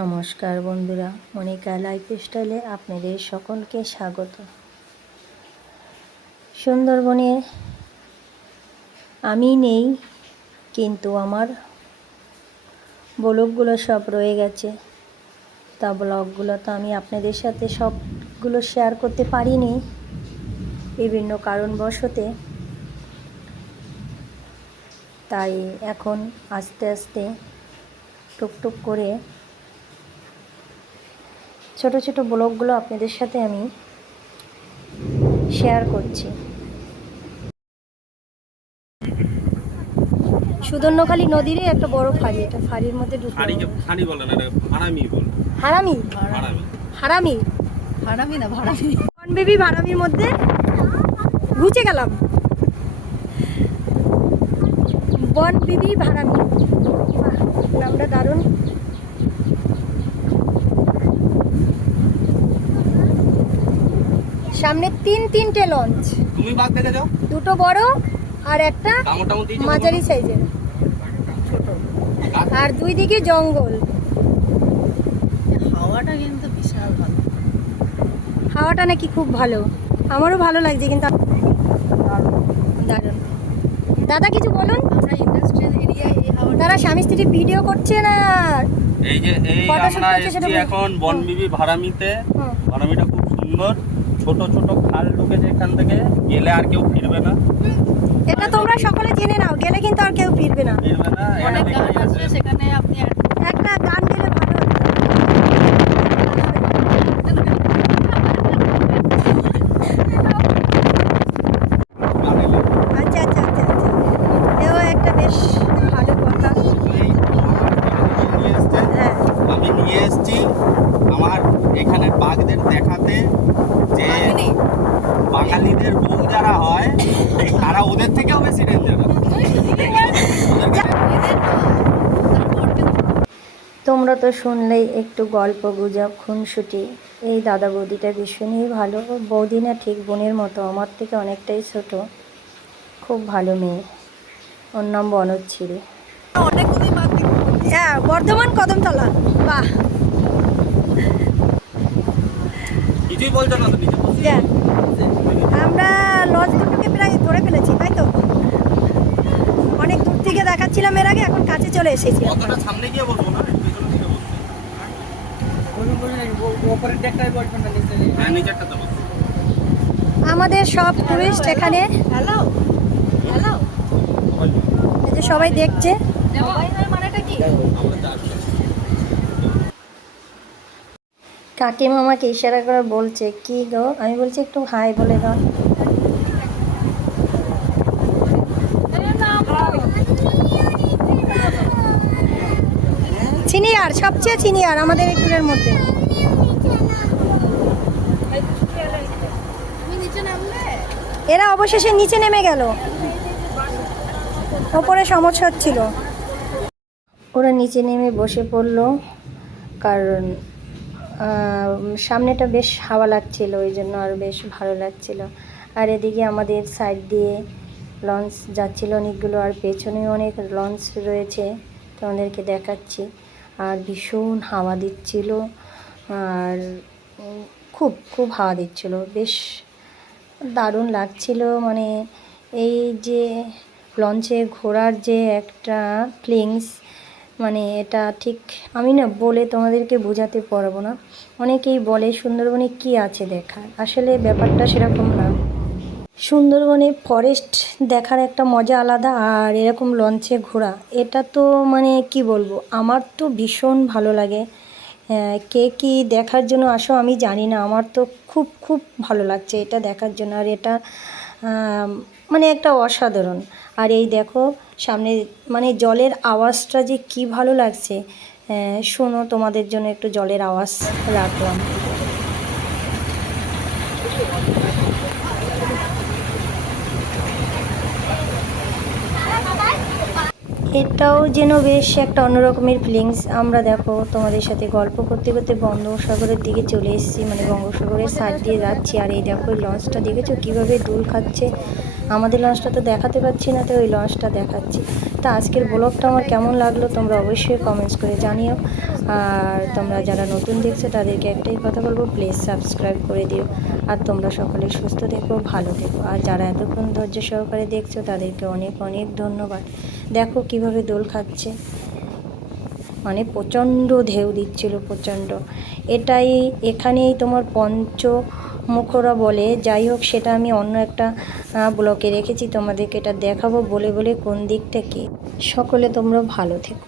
নমস্কার বন্ধুরা, মনিকা লাইফস্টাইলে আপনাদের সকলকে স্বাগত। সুন্দরবনে আমি নেই, কিন্তু আমার ব্লগগুলো সব রয়ে গেছে। তা ব্লগগুলো তো আমি আপনাদের সাথে সবগুলো শেয়ার করতে পারিনি বিভিন্ন কারণবশতে। তাই এখন আস্তে আস্তে টুকটুক করে ছোট ছোট ব্লগগুলো আপনাদের সাথে আমি শেয়ার করছি। সুদর্ণখালী নদীরই একটা বড় ফাঁড়ি, এটা ফাঁড়ির মধ্যে হারামি হারামি হারামি না ভাড়ামি বেবি ভাড়ামির মধ্যে ঘুচে গেলাম। বন বিবি ভাড়ামি, নামটা দারুণ। সামনে তিনটে লঞ্চ, তুমি বাগ দেখে যাও, দুটো বড় আর একটা মাঝারি সাইজের ছোট, আর দুই দিকে জঙ্গল। হাওয়াটা কিন্তু বিশাল ভালো, হাওয়াটা নাকি খুব ভালো, আমারও ভালো লাগছে কিন্তু দারুণ। দাদা কিছু বলুন। আমরা ইন্ডাস্ট্রিয়াল এরিয়ায় এই হাওয়া, তারা স্বামী স্ত্রী ভিডিও করছে না, এই যে আমরা এসেছি এখন বনবিবি ভাড়ামিতে। ভাড়ামিটা খুব সুন্দর, ছোট ছোট খাল ঢুকেছে, এখান থেকে গেলে আর কেউ ফিরবে না। এটা তোমরা সকলে জেনে নাও, গেলে কিন্তু আর কেউ ফিরবে না। অনেক গান আছে সেখানে, আপনি একটা গান গেলে ভালো। আচ্ছা আচ্ছা আচ্ছা আচ্ছা, এও একটা বেশ ভালো কথা। হ্যাঁ, আমি নিয়ে এসেছি আমার এখানে বাঘদের দেখাতে, যে বাঙালিদের বউ যারা হয় তারা ওদের থেকেও বেশি ডেঞ্জার। তোমরা তো শুনলেই একটু গল্প গুজব খুনসুটি। এই দাদা বৌদিটা ভীষণই ভালো, বৌদি না ঠিক বোনের মতো, আমার থেকে অনেকটাই ছোট, খুব ভালো মেয়ে। ওর নাম বনচ্ছিরি। হ্যাঁ, বর্ধমান কদমতলা। বাহ, কিছুই বলছো না তুমি। আমরা লঞ্চ দুটোকে প্রায় ধরে ফেলেছি, তাই তো? অনেক দূর থেকে দেখাচ্ছিলাম এর আগে, এখন কাছে চলে এসেছি। কতটা সামনে গিয়ে বলবো না, পেছনের দিকে বলবো। আমাদের সব টুরিস্ট এখানে, হ্যালো হ্যালো, এই যে সবাই দেখছে। কাকিমা আমাকে ইশারা করে বলছে কি গো, আমি বলছি একটু হাই বলে দাও। সিনিয়র, সবচেয়ে সিনিয়র আমাদের এই ট্যুরের মধ্যে। এরা অবশেষে নিচে নেমে গেল, ওপরে সমস্যা হচ্ছিল। ওরা নিচে নেমে বসে পড়লো, কারণ সামনেটা বেশ হাওয়া লাগছিল, ওই জন্য আর বেশ ভালো লাগছিল। আর এদিকে আমাদের সাইড দিয়ে লঞ্চ যাচ্ছিল অনেকগুলো, আর পেছনেও অনেক লঞ্চ রয়েছে, তোমাদেরকে দেখাচ্ছি। আর ভীষণ হাওয়া দিচ্ছিল, আর খুব খুব হাওয়া দিচ্ছিল, বেশ দারুণ লাগছিল। মানে এই যে লঞ্চে ঘোরার যে একটা ফিলিংস, মানে এটা ঠিক আমি না বলে তোমাদেরকে বোঝাতে পারবো না। অনেকেই বলে সুন্দরবনে কি আছে দেখার, আসলে ব্যাপারটা সেরকম না। সুন্দরবনে ফরেস্ট দেখার একটা মজা আলাদা, আর এরকম লঞ্চে ঘোরা, এটা তো মানে কি বলবো, আমার তো ভীষণ ভালো লাগে। কে কি দেখার জন্য আসো আমি জানি না, আমার তো খুব খুব ভালো লাগছে এটা দেখার জন্য। আর এটা মানে একটা অসাধারণ। আর এই দেখো সামনে মানে জলের আওয়াজটা যে কি ভালো লাগছে, শোনো, তোমাদের জন্য একটু জলের আওয়াজ রাখলাম। এটাও যেন বেশ একটা অন্যরকমের ফিলিংস। আমরা দেখো তোমাদের সাথে গল্প করতে করতে বঙ্গোপসাগরের দিকে চলে এসেছি, মানে বঙ্গোপসাগরের সাইড দিয়ে যাচ্ছি। আর এই দেখো ওই লঞ্চটা দেখেছো কীভাবে দোল খাচ্ছে, আমাদের লঞ্চটা তো দেখাতে পাচ্ছি না, তো ওই লঞ্চটা দেখাচ্ছি। তা আজকের ব্লগটা আমার কেমন লাগলো তোমরা অবশ্যই কমেন্টস করে জানিও। আর তোমরা যারা নতুন দেখছো তাদেরকে একটাই কথা বলবো, প্লিজ সাবস্ক্রাইব করে দিও। আর তোমরা সকলে সুস্থ থেকো, ভালো থেকো। আর যারা এতক্ষণ ধৈর্য সহকারে দেখছো তাদেরকে অনেক অনেক ধন্যবাদ। দেখো কিভাবে দোল খাচ্ছে, মানে প্রচণ্ড ঢেউ দিচ্ছিল, প্রচণ্ড। এখানেই তোমার পঞ্চমুখরা বলে, যাই হোক সেটা আমি অন্য একটা ব্লকে রেখেছি, তোমাদেরকে এটা দেখাবো বলে বলে কোন দিক থেকে। সকলে তোমরা ভালো থেকো।